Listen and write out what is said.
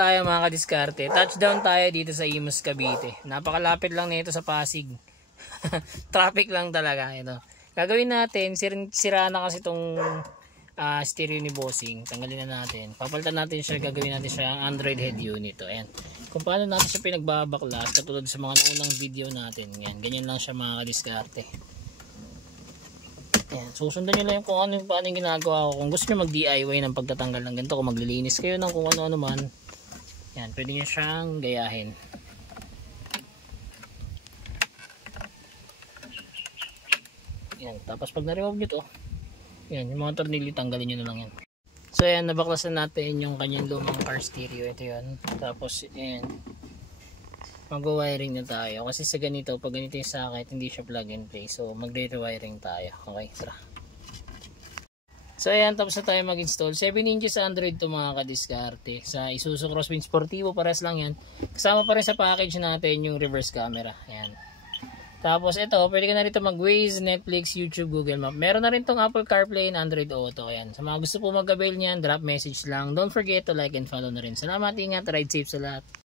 tayo mga kadiskarte. Touchdown tayo dito sa Imus, Cavite. Napakalapit lang nito sa Pasig. Traffic lang talaga ito. Gagawin natin, sira na kasi itong stereo ni Bossing. Tanggalin na natin. Papalitan natin siya, gagawin natin siya Android head unit. Ayan. Kung paano natin siya pinagbabaklas katulad sa mga naunang video natin. Yan, ganyan lang siya mga kadiskarte. Ayan, susundan nyo lang kung paano yung ginagawa ko. Kung gusto nyo mag-DIY ng pagtatanggal ng ganito, kung maglilinis kayo ng kung ano-ano man, yan, pwede nyo siyang gayahin. Yan, tapos pag na-remove nyo to, yan, yung mga tornilyo, tanggalin nyo na lang yan. So ayan, nabaklasan natin yung kanyang lumang car stereo. Ito yun. Tapos, ayan, mag-wiring na tayo kasi sa ganito, pag ganito yung socket hindi siya plug and play, so magre-rewiring tayo. Okay, tara. So ayan, tapos na tayo mag-install. 7 inches Android to mga kadiskarte sa Isuzu Crosswind Sportivo, pares lang yan. Kasama pa rin sa package natin yung reverse camera. Ayan. Tapos ito, pwede ka na rito mag-Waze, Netflix, YouTube, Google Map. Meron na rin tong Apple CarPlay and Android Auto. Ayan. Sa mga gusto po mag-avail niyan, drop message lang. Don't forget to like and follow na rin. Salamat, ingat, ride safe sa lahat.